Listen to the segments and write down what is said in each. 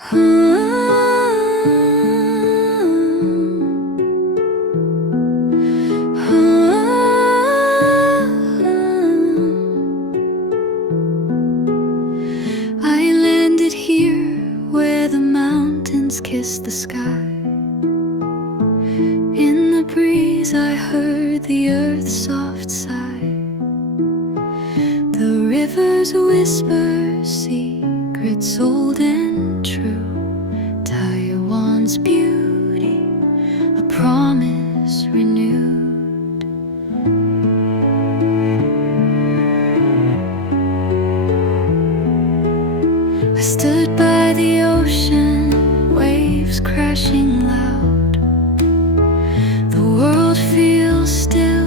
I landed here where the mountains kiss the sky. In the breeze I heard the earth's soft sigh. The rivers whisper secrets old and true. Taiwan's beauty, a promise renewed. I stood by the ocean, waves crashing loud. The world feels still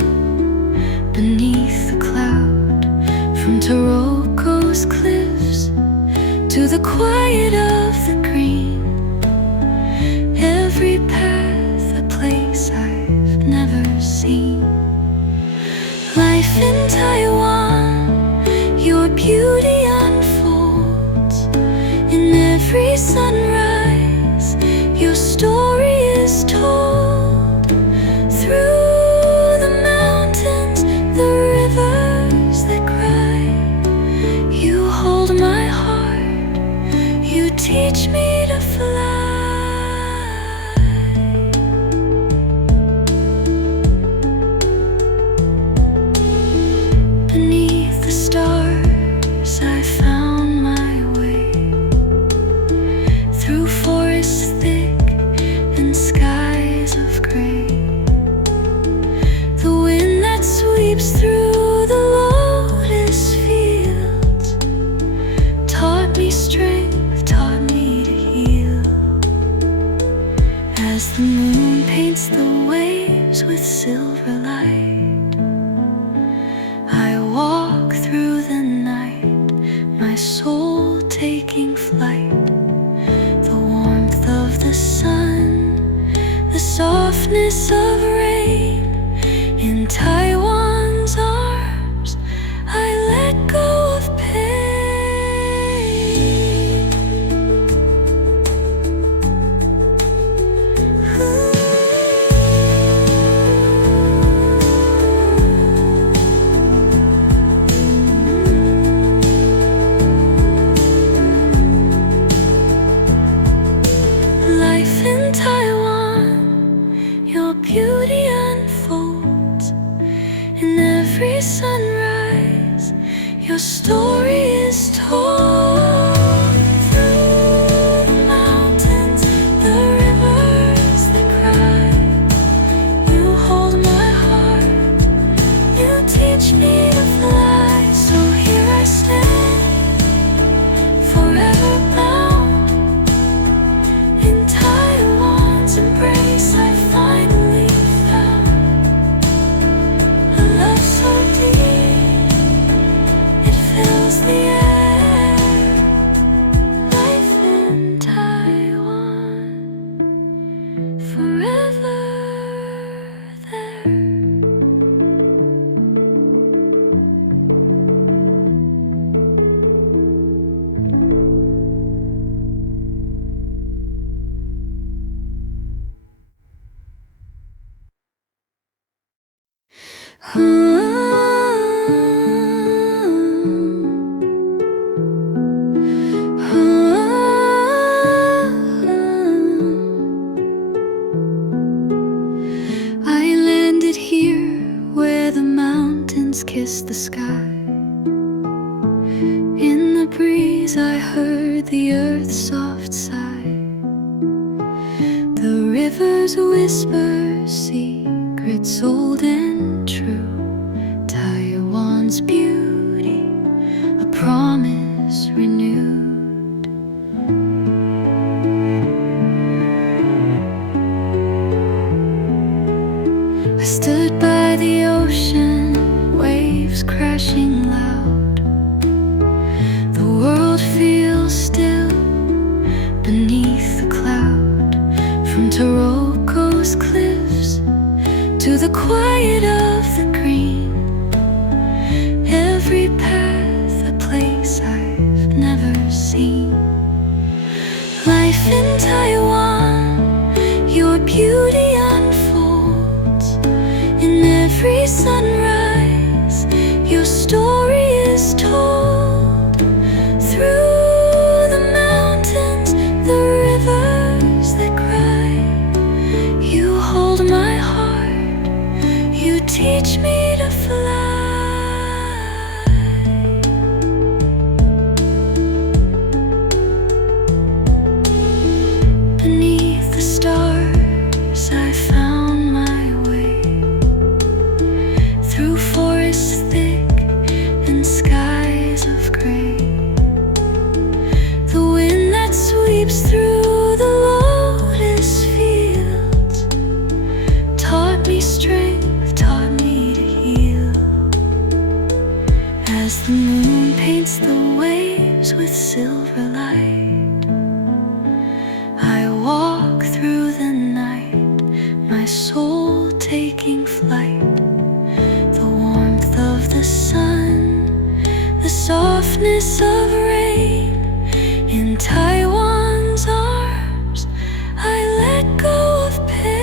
beneath the cloud. From Taroko cliffs to the quiet of the green, every path a place I've never seen. Life in Taiwan, your beauty unfolds in every sunrise. Your story is told through the mountains, the rivers that cry. You hold my heart, you teach me to fly. Beneath the stars I found my way, through forests thick and skies of gray. The wind that sweeps through the lotus fields taught me strength, taught me to heal. As the moon paints the waves with silver light, I walk through the night, my soul taking flight. The warmth of the sun, the softness of rain. In Taiwan's arms, I let go of pain. Life in Taiwan, your beauty unfolds in every sunrise. Your story is told through the mountains, the rivers that cry. You hold my heart, you teach me to fly. So here I stand, forever bound in Taiwan's embrace. I finally found a love so deep, it fills the air. Life in Taiwan, forever there. I landed here where the mountains kiss the sky. In the breeze I heard the earth's soft sigh. The rivers whisper secrets old and true. Taiwan's beauty, a promise renewed. I stood by the ocean, waves crashing loud. The world feels still beneath the cloud. From Taroko's cliffs to the quiet of the green, every path a place I've never seen. Life in Taiwan, your beauty unfolds in every sunrise. Your story is told through the mountains, the rivers that cry. You hold my heart, you teach me to fly. Beneath the stars I found my way, through forests thick and skies of gray. The wind that sweeps through the lotus fields taught me strength, taught me to heal. As the moon paints the waves with silver light, I walk through the night, my soul taking flight. The warmth of the sun, the softness of rain, in Taiwan's arms I let go of pain.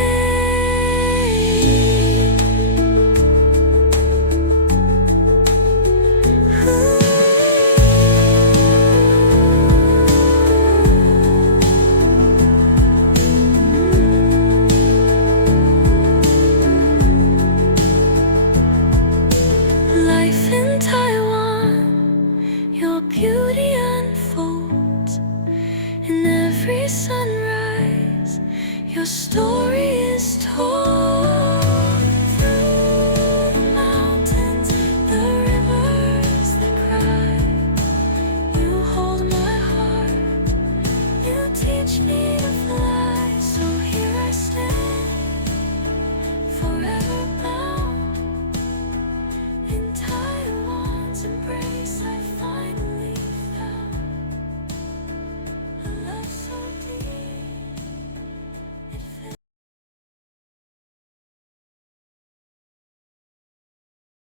Life in Taiwan, your beauty unfolds in every sunrise. Your story is told through the mountains, the rivers that cry. You hold my heart, you teach me